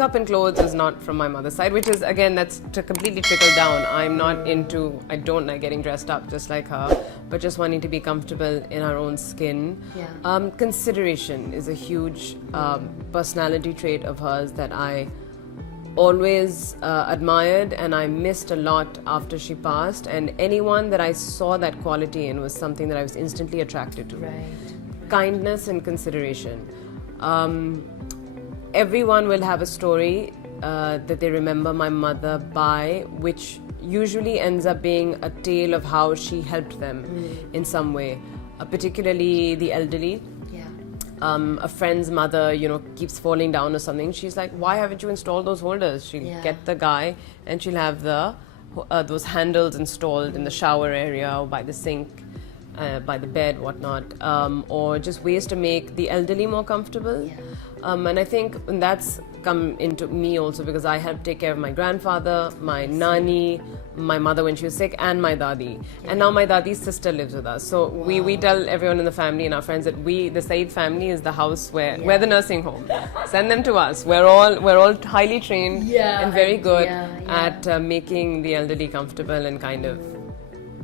makeup and clothes is not from my mother's side, which is, again, that's to completely trickle down. I'm not into, I don't like getting dressed up just like her, but just wanting to be comfortable in our own skin. Yeah. Consideration is a huge personality trait of hers that I always admired, and I missed a lot after she passed. And anyone that I saw that quality in was something that I was instantly attracted to. Right. Kindness and consideration. Everyone will have a story that they remember my mother by, which usually ends up being a tale of how she helped them in some way, particularly the elderly. Yeah. A friend's mother, keeps falling down or something. She's like, why haven't you installed those holders? She'll get the guy and she'll have those handles installed in the shower area or by the sink, by the bed, whatnot, or just ways to make the elderly more comfortable. Yeah. And I think that's come into me also, because I helped take care of my grandfather, my nani, my mother when she was sick, and my dadi. And now my dadi's sister lives with us. So we tell everyone in the family and our friends that the Saeed family is the house we're the nursing home. Send them to us. We're all highly trained and very good at making the elderly comfortable and kind of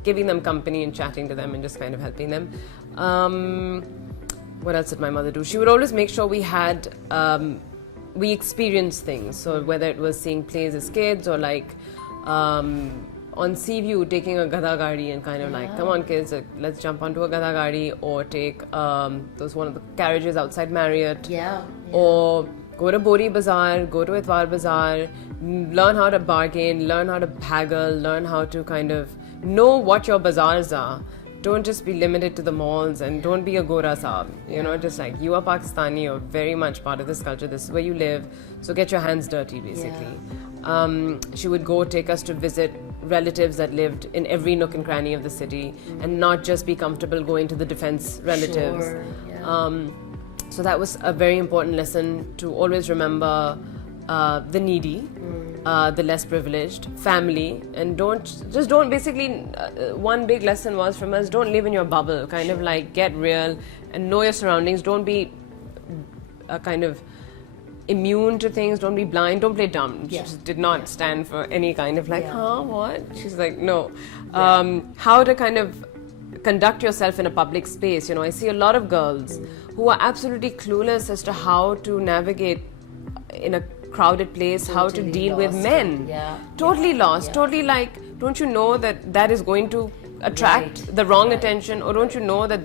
giving them company and chatting to them and just kind of helping them. What else did my mother do? She would always make sure we experienced things. So whether it was seeing plays as kids or like on Seaview taking a Gada Gadi and kind of like, come on kids, let's jump onto a Gada Gadi, or take one of the carriages outside Marriott. Or go to Bori Bazaar, go to Itwar Bazaar, learn how to bargain, learn how to haggle, learn how to kind of know what your bazaars are. Don't just be limited to the malls, and don't be a Gora Saab. Just like, you are Pakistani, you're very much part of this culture, this is where you live, so get your hands dirty, basically. She would go take us to visit relatives that lived in every nook and cranny of the city, and not just be comfortable going to the defense relatives. So that was a very important lesson, to always remember the needy, the less privileged, family, and don't basically, one big lesson was from us, don't live in your bubble, kind of like get real and know your surroundings. Don't be kind of immune to things, don't be blind, don't play dumb. She just did not stand for any kind of like, what? She's like, no. How to kind of conduct yourself in a public space. I see a lot of girls who are absolutely clueless as to how to navigate in a crowded place, how to deal with men. Totally lost. Totally like, don't you know that is going to attract the wrong attention, or don't you know that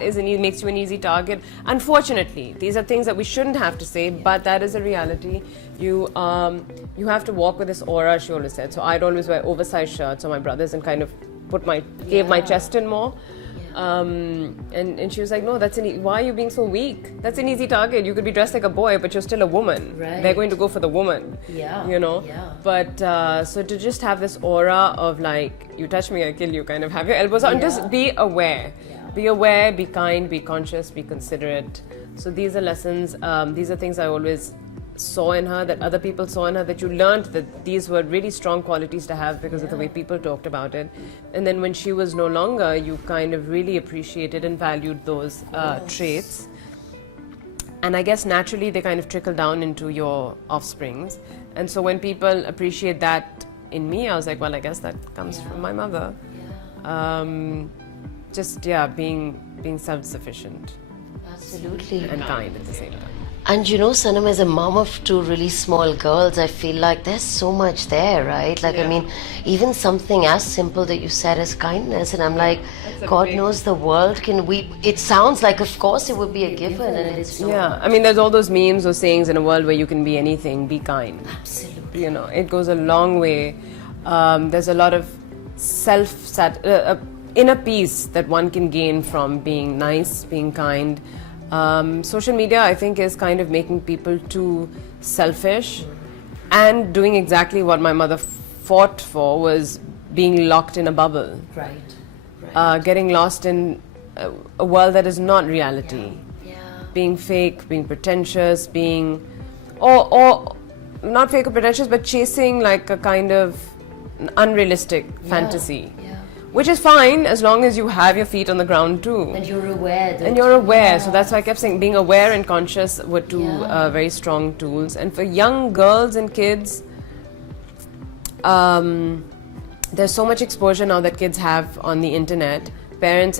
makes you an easy target? Unfortunately, these are things that we shouldn't have to say, but that is a reality. You have to walk with this aura, she always said. So I'd always wear oversized shirts on my brothers and kind of cave my chest in more. And she was like, no, why are you being so weak? That's an easy target. You could be dressed like a boy, but you're still a woman. They're going to go for the woman. But so to just have this aura of like, you touch me, I kill you, kind of have your elbows out, and just be aware. Be aware, be kind, be conscious, be considerate. So these are lessons, these are things I always saw in her, that other people saw in her, that you learned that these were really strong qualities to have because of the way people talked about it. And then when she was no longer, you kind of really appreciated and valued those traits. And I guess naturally they kind of trickle down into your offsprings. And so when people appreciate that in me, I was like, well, I guess that comes from my mother. Being self-sufficient. Absolutely. And kind at the same time. And Sanam, as a mom of two really small girls, I feel like there's so much there, right? Like, I mean, even something as simple that you said as kindness, and I'm like, God knows the world it sounds like, of course, it would be a given, and it's not. Yeah, I mean, there's all those memes or sayings in a world where you can be anything, be kind. Absolutely. It goes a long way. There's a lot of inner peace that one can gain from being nice, being kind. Social media, I think, is kind of making people too selfish and doing exactly what my mother fought for, was being locked in a bubble. Getting lost in a world that is not reality. Being fake, being pretentious, or not fake or pretentious, but chasing like a kind of unrealistic fantasy. which is fine as long as you have your feet on the ground too. And you're aware. And you're aware, so that's why I kept saying being aware and conscious were two very strong tools. And for young girls and kids, there's so much exposure now that kids have on the internet. Parents